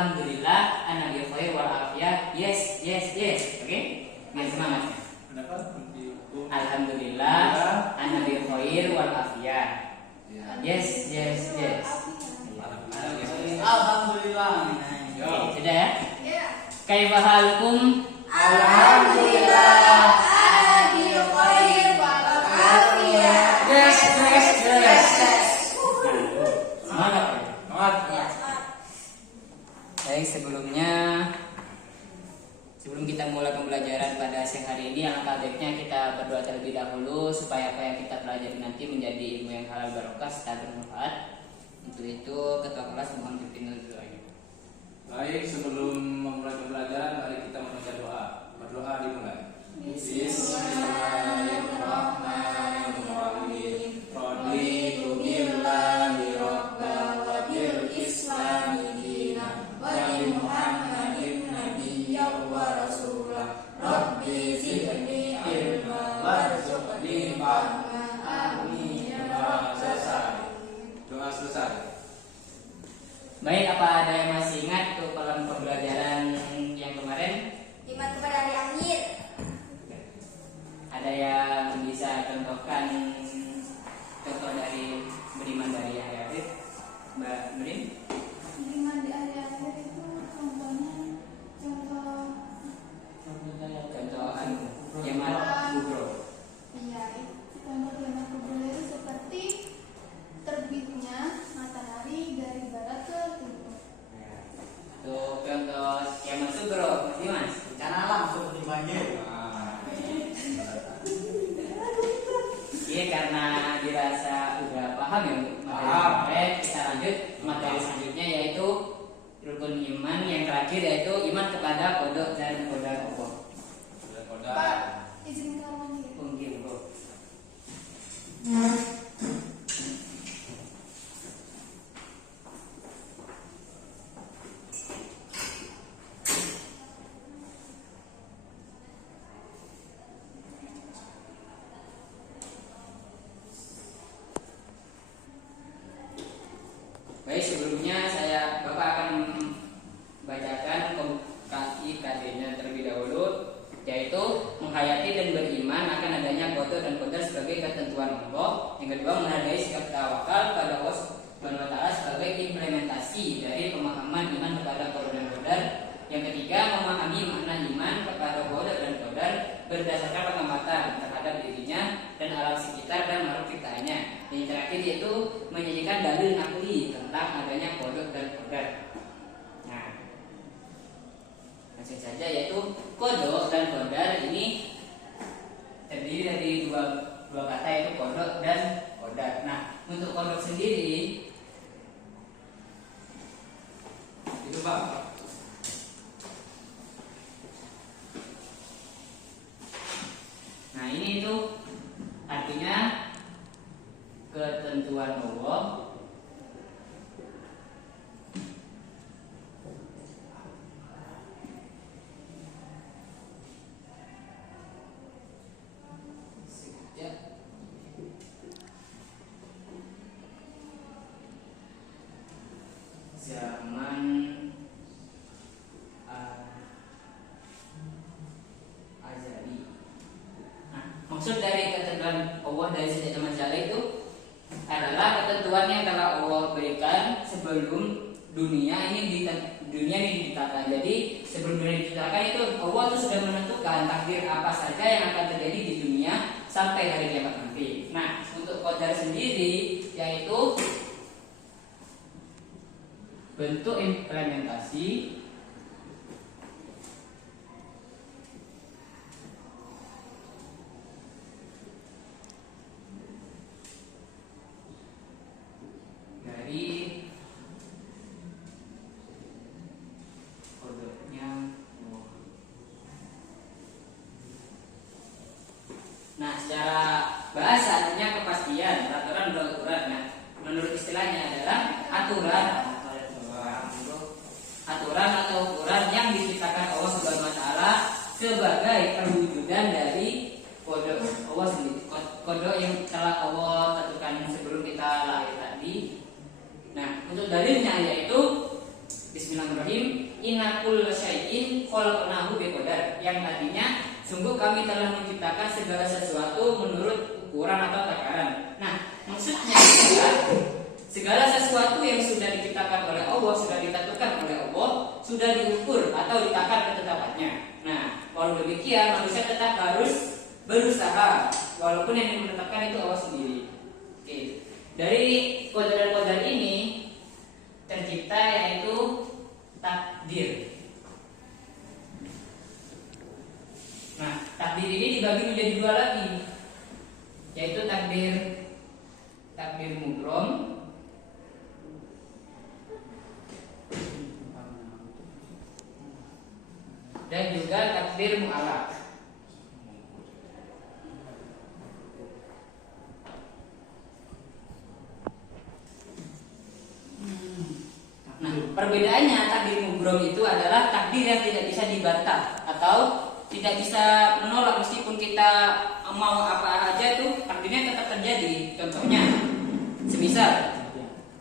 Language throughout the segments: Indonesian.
Alhamdulillah ana bi khair wal afiyah. Yes, yes, yes. Oke? Biar semangat. Alhamdulillah ana bi khair wal afiyah. Yes, yes, yes. Alhamdulillah. Sudah ya? Kaifa halukum? Alhamdulillah, ana bil khair wal afiyah. Yes, yes, yes. Semangat. Baik, sebelum kita mulai pembelajaran pada siang hari ini, alangkah baiknya kita berdoa terlebih dahulu supaya apa yang kita pelajari nanti menjadi ilmu yang halal barokah serta bermanfaat. Untuk itu ketua kelas mohon pimpin doanya. Baik, sebelum memulai pembelajaran, mari kita membaca doa. Berdoa dimulai. Bismillahirrahmanirrahim. Raditu billahi rabban wa bil islami dinan wa bi Muhammadin nabiyyan wa rasulah. Rabbi zidni ilman warzuqni fahman. Amin. Doa selesai. Baik, apa ada yang masih ingat tuh dalam pembelajaran yang kemarin? Iman kepada hari akhir. Ada yang bisa contohkan contoh dari beriman dari hari akhir? Mbak Nurin? Beriman di hari akhir itu contohnya contoh Yaman Kubro. iya contoh kiamat kubro itu seperti terbitnya matahari dari barat ke timur. Tuh contoh Yaman Subro, Mas. Bencana alam seperti banjir. Iya, karena dirasa udah paham ya materi, kita lanjut materi selanjutnya yaitu rukun iman yang terakhir yaitu iman kepada kodok dan kodar Allah. Pak, izin kamu nih. Mungkin bro. Baik, sebelumnya Bapak akan bacakan KIKD-nya terlebih dahulu, yaitu menghayati dan beriman akan adanya qada dan qadar sebagai ketentuan Allah. Yang kedua, menghargai sikap tawakal pada Allah Subhanahu wa taala sebagai implementasi dari pemahaman iman kepada qada dan qadar. Yang ketiga, memahami makna iman kepada qada dan qadar berdasarkan pengamatan terhadap dirinya dan alam sekitar dan makhluk ciptaannya. Yang terakhir yaitu menyajikan dalil nakli tentang adanya qada dan qadar. Nah, langsung saja, yaitu qada dan qadar ini terdiri dari dua kata, yaitu qada dan qadar. Nah, untuk qada sendiri Itu Pak. Nah, ini itu artinya ketentuan Allah zaman azali. Nah, maksud dari ketentuan Allah dari sejak zaman azali itu adalah ketentuan yang telah Allah berikan sebelum dunia ini diciptakan. Jadi sebelum dunia diciptakan itu Allah itu sudah menentukan takdir apa saja yang akan terjadi di dunia sampai hari kiamat nanti. Nah, untuk qadar sendiri yaitu bentuk implementasi dari kodoknya. Nah, secara bahasa artinya kepastian, peraturan beraturan. Nah, menurut istilahnya adalah aturan atau ukuran yang diciptakan Allah Subhanahu wa taala sebagai perwujudan dari kodok Allah sendiri. Kodok yang telah Allah tentukan sebelum kita lahir tadi. Nah, untuk dalilnya yaitu Bismillahirrahmanirrahim. inna kulla syai'in khalaqnahu biqadar, yang artinya sungguh kami telah menciptakan segala sesuatu menurut ukuran atau takaran. Nah, maksudnya adalah segala sesuatu yang sudah diciptakan oleh Allah, sudah ditentukan oleh Allah, sudah diukur atau ditakar ketetapannya. Nah, kalau demikian manusia tetap harus berusaha walaupun yang menetapkan itu Allah sendiri. Oke. Dari qadar-qadar ini tercipta yaitu takdir. Nah, takdir ini dibagi menjadi dua lagi, yaitu takdir mubrom dan juga takdir mu'alaq. Nah, perbedaannya takdir mubrom itu adalah takdir yang tidak bisa dibantah atau tidak bisa menolak, meskipun kita mau apa aja itu takdirnya tetap terjadi. Contohnya, semisal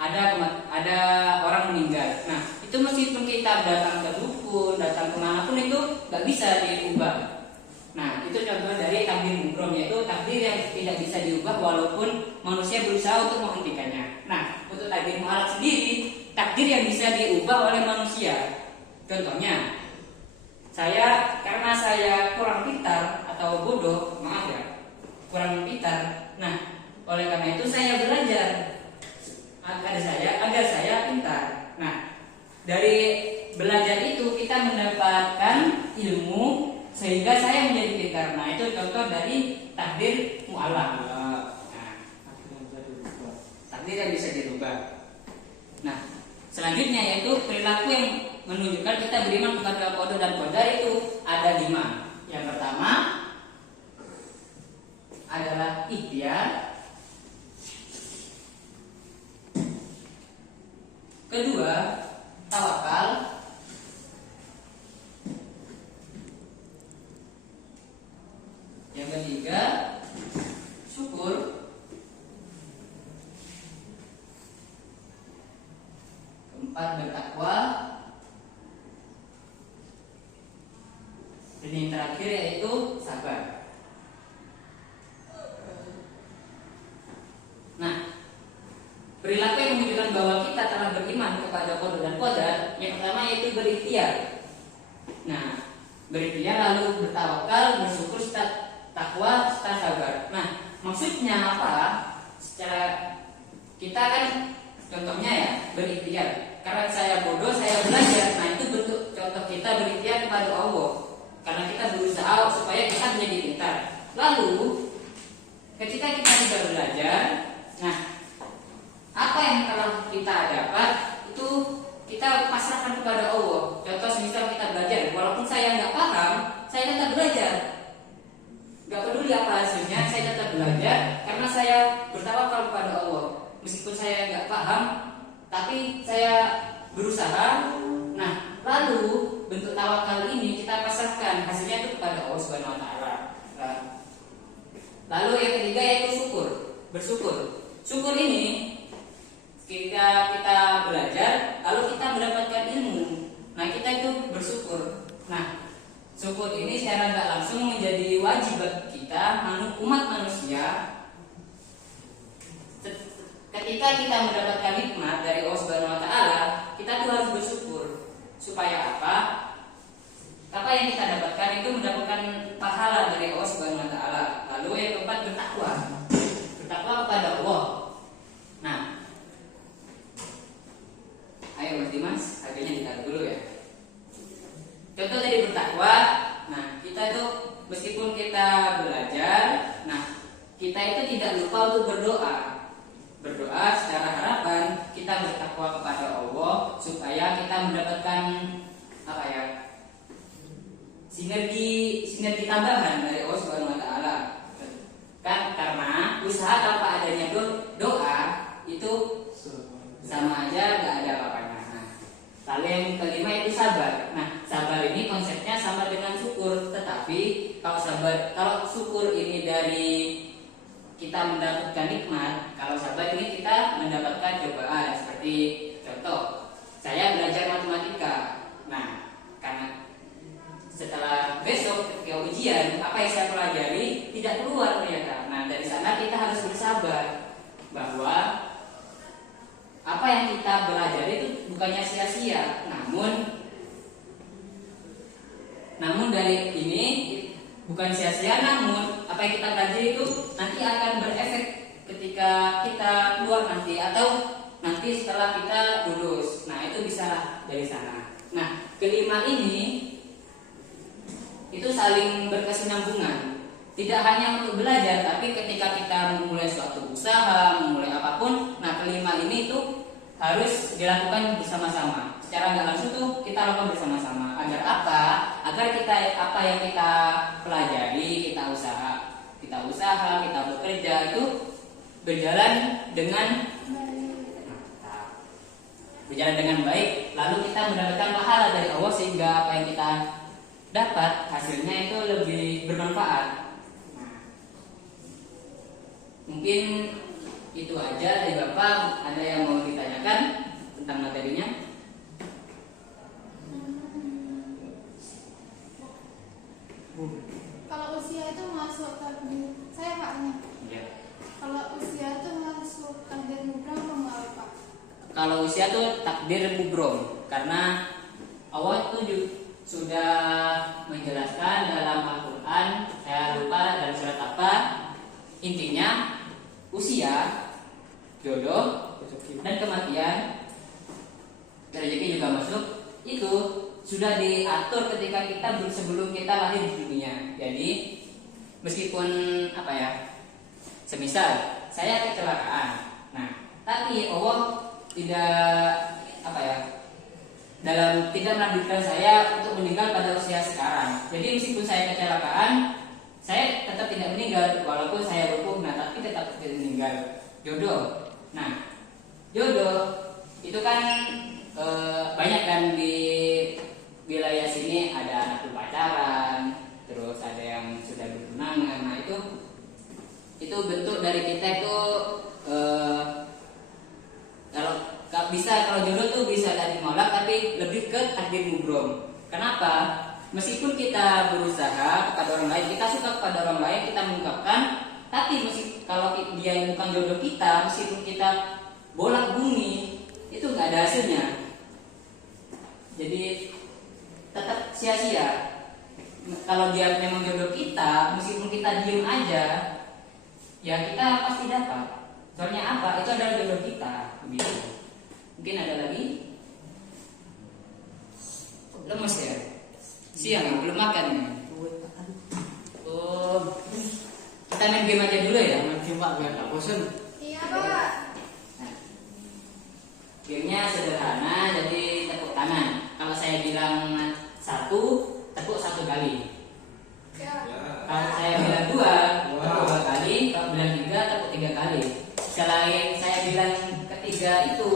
ada orang meninggal. Nah, itu meskipun kita datang ke dukun, datang kemana pun itu nggak bisa diubah. Nah, itu contoh dari takdir mubrom, yaitu takdir yang tidak bisa diubah walaupun manusia berusaha untuk menghentikannya. Nah, untuk takdir mu'alaq sendiri, takdir yang bisa diubah oleh manusia. Contohnya, karena saya kurang pintar atau bodoh, maaf ya, kurang pintar. Nah, oleh karena itu saya belajar agar saya pintar. Nah, dari belajar itu kita mendapatkan ilmu sehingga saya menjadi pintar. Nah, itu contoh dari takdir mu'alaq. Nah, takdir yang bisa dirubah. Nah, selanjutnya yaitu perilaku yang menunjukkan kita beriman kepada qada dan qadar itu ada 5. Yang pertama adalah ikhtiar. Kedua, tawakal. Yang ketiga, syukur. Keempat, bertakwa. Dan yang terakhir yaitu sabar. Nah, perilaku yang menunjukkan bahwa kita telah beriman kepada qada dan qadar, yang pertama yaitu berikhtiar. Nah, berikhtiar lalu bertawakal, bersyukur, takwa, sabar. Nah, maksudnya apa? Secara kita kan contohnya ya berikhtiar. Karena saya bodoh, saya belajar. Nah, itu bentuk contoh kita berikhtiar kepada Allah. Karena kita berusaha supaya kita menjadi pintar. Lalu ketika kita sudah belajar, nah, apa yang telah kita dapat itu kita pasrahkan kepada Allah. Contoh semisal kita belajar, walaupun saya nggak paham, saya tetap belajar. Nggak peduli apa hasilnya, saya tetap belajar karena saya bertawakal kepada Allah. Meskipun saya nggak paham, tapi saya berusaha. Nah, lalu bentuk tawakal ini kita pasrahkan hasilnya itu kepada Allah Subhanahu Wa Taala. Lalu yang ketiga yaitu syukur, bersyukur. Syukur ini ketika kita belajar, lalu kita mendapatkan ilmu. Nah, kita itu bersyukur. Nah, syukur ini secara nggak langsung menjadi wajib bagi kita umat manusia. Ketika kita mendapatkan nikmat dari Allah Subhanahu Wa Taala, kita tuh harus bersyukur. Supaya apa? Apa yang kita dapatkan itu mendapatkan pahala dari Allah Subhanahu Wa Taala. Lalu yang keempat bertakwa, bertakwa kepada Allah. Nah, ayo Mas Dimas, akhirnya ditaruh dulu ya. Contoh tadi bertakwa. Nah, kita itu meskipun kita belajar, nah kita itu tidak lupa untuk berdoa. Berdoa secara harapan kita bertakwa kepada Allah supaya kita mendapatkan apa ya? Sinergi tambahan dari Allah Subhanahu Wa Taala. Kan karena usaha tanpa adanya doa itu sama aja nggak ada apa-apanya. Nah, lalu yang kelima itu sabar. Nah, sabar ini konsepnya sama dengan syukur, tetapi kalau syukur ini dari kita mendapatkan nikmat, kalau sabar ini kita mendapatkan cobaan. Seperti contoh, saya belajar matematika. Nah, Namun dari ini bukan sia-sia, namun apa yang kita pelajari itu nanti akan berefek ketika kita keluar nanti atau nanti setelah kita lulus. Nah, itu bisa dari sana. Nah, kelima ini itu saling berkesinambungan. Tidak hanya untuk belajar, tapi ketika kita memulai suatu usaha, memulai apapun, nah kelima ini itu harus dilakukan bersama-sama. Secara nggak langsung tuh kita lakukan bersama-sama. Agar apa? Agar kita apa yang kita pelajari, kita bekerja itu berjalan dengan baik, lalu kita mendapatkan pahala dari Allah sehingga apa yang kita dapat hasilnya itu lebih bermanfaat. Mungkin itu aja dari Bapak. Ada yang mau ditanyakan tentang materinya? Kalau usia itu masuk takdir, saya Paknya. Ya. Kalau usia itu masuk takdir mudah apa Pak? Kalau usia tuh takdir mubrom, karena Allah itu sudah menjelaskan dalam Al-Quran, saya lupa dalam surat apa, intinya usia, jodoh, dan kematian, rezeki juga masuk, itu sudah diatur ketika kita sebelum kita lahir di dunia. Jadi meskipun apa ya, semisal saya kecelakaan, nah tapi Allah tidak menakdirkan saya untuk meninggal pada usia sekarang. Jadi meskipun saya kecelakaan, saya tetap tidak meninggal walaupun saya lumpuh, nah tapi tetap tidak meninggal. Jodoh, nah jodoh itu kan banyak kan di wilayah sini, ada anak berpacaran, terus ada yang sudah bertunangan. Nah itu bentuk dari kita itu kalau jodoh tuh bisa dari Maulana, tapi lebih ke takdir mubrom. Kenapa? Meskipun kita berusaha kepada orang lain, kita suka kepada orang lain, kita mengungkapkan, tapi kalau dia yang bukan jodoh kita, meskipun kita bolak bumi, itu nggak ada hasilnya. Jadi tetap sia-sia. Kalau dia memang jodoh kita, meskipun kita diem aja, ya kita pasti dapat. Soalnya apa? Itu adalah jodoh kita. Begitu. Mungkin ada lagi? Lemes ya? Siang belum makan ya? Oh, kita main game aja dulu ya? Main game Pak, biar nggak bosan. Iya Pak. Nah, gamenya sederhana, jadi tepuk tangan. Kalau saya bilang 1, tepuk 1 kali. Ya. Kalau saya bilang 2, tepuk 2 kali. Kalau bilang 3, tepuk 3 kali. Selain saya bilang ketiga itu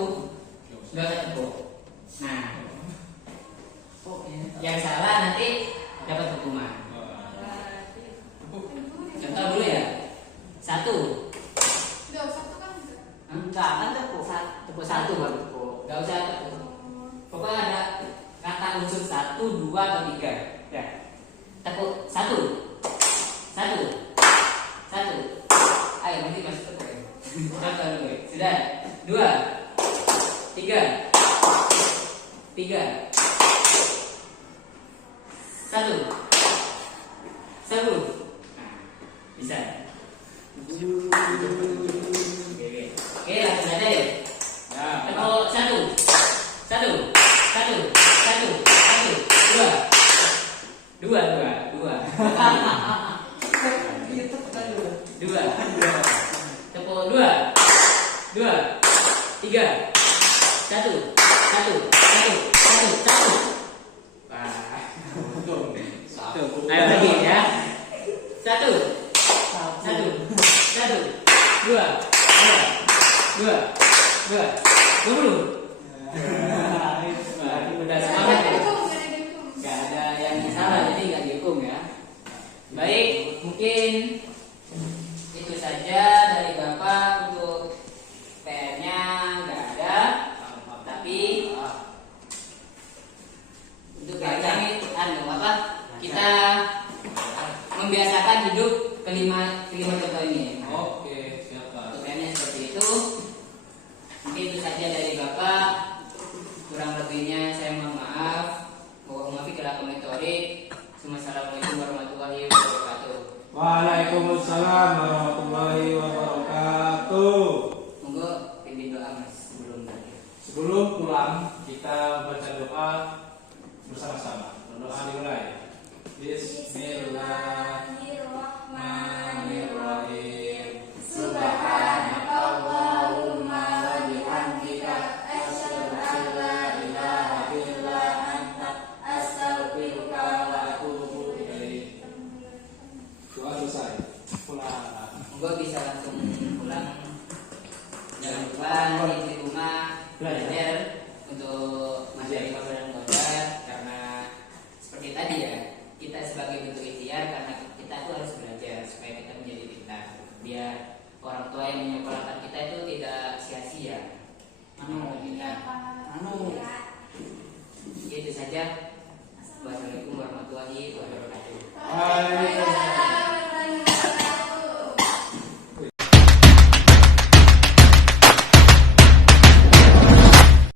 nggak usah tepuk. Nah, yang salah nanti dapat hukuman. Contoh dulu ya. 1. Udah satu kan? Enggak, kan tepuk 1 baru tepuk. Nggak usah tepuk. Pokoknya ada kata unsur 1, 2 atau 3. Ya. Tepuk 1. 1. Ayo nanti masuk tepuk ya. Contoh dulu. Sudah. 2, 3. 1. 10. Nah, bisa. Oke, langsung aja ya. Tepuk 1. 2. 2. 2. Tepuk 2. 3. 1. Ayo lagi ya. 1. 2. 20. Udah semangat ya. Gak ada yang salah, jadi gak dihukum ya. Baik, mungkin itu saja dari Bapak. Untuk PR-nya gak ada, tapi untuk PR-nya kita membiasakan hidup kelima contoh ini. Oke, siap Pak. Untuk PR-nya seperti itu. Mungkin itu saja dari Bapak. Kurang lebihnya saya mohon maaf. Waalaikumsalam warahmatullahi wabarakatuh. Monggo pimpin doa Mas sebelum tadi. Sebelum pulang kita baca doa bersama-sama. Doa dimulai. Bismillahirrahmanirrahim.